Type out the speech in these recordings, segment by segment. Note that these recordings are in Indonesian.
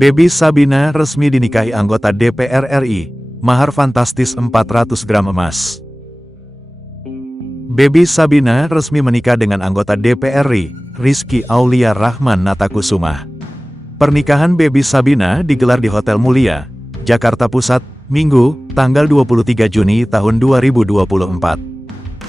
Baby Sabina resmi dinikahi anggota DPR RI, mahar fantastis 400 gram emas. Baby Sabina resmi menikah dengan anggota DPR RI, Rizky Aulia Rahman Natakusumah. Pernikahan Baby Sabina digelar di Hotel Mulia, Jakarta Pusat, Minggu, tanggal 23 Juni tahun 2024.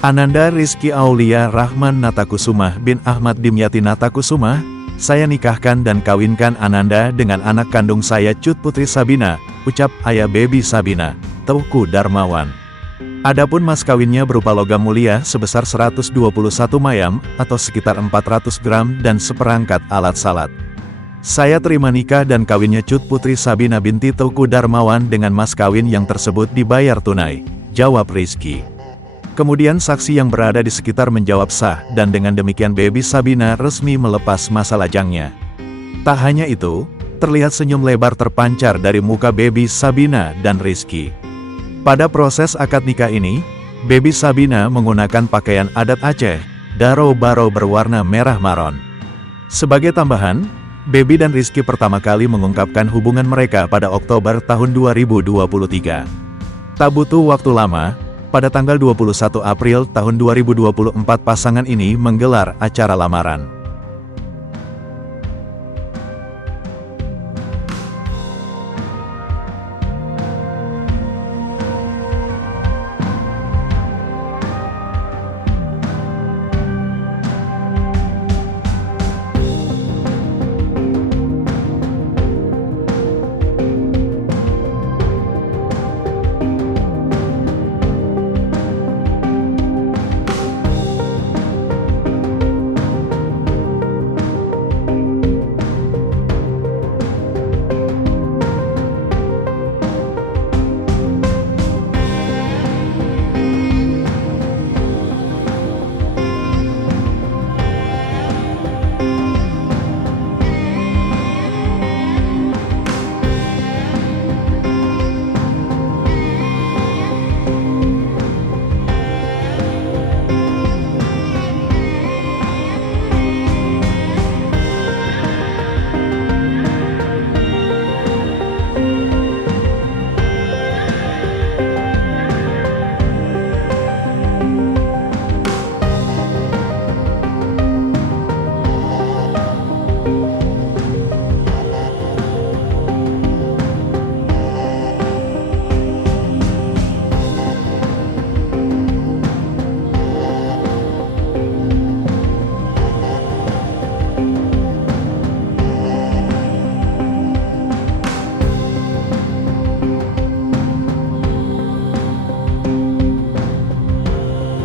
Ananda Rizky Aulia Rahman Natakusumah bin Ahmad Dimyati Natakusumah, saya nikahkan dan kawinkan Ananda dengan anak kandung saya Cut Putri Sabina, ucap ayah Baby Sabina, Teuku Darmawan. Adapun mas kawinnya berupa logam mulia sebesar 121 mayam atau sekitar 400 gram dan seperangkat alat salat. Saya terima nikah dan kawinnya Cut Putri Sabina binti Teuku Darmawan dengan mas kawin yang tersebut dibayar tunai, jawab Rizky. Kemudian saksi yang berada di sekitar menjawab sah dan dengan demikian Baby Sabina resmi melepas masa lajangnya. Tak hanya itu, terlihat senyum lebar terpancar dari muka Baby Sabina dan Rizky. Pada proses akad nikah ini, Baby Sabina menggunakan pakaian adat Aceh, daro baro berwarna merah maron. Sebagai tambahan, Baby dan Rizky pertama kali mengungkapkan hubungan mereka pada Oktober tahun 2023. Tak butuh waktu lama, pada tanggal 21 April tahun 2024 pasangan ini menggelar acara lamaran.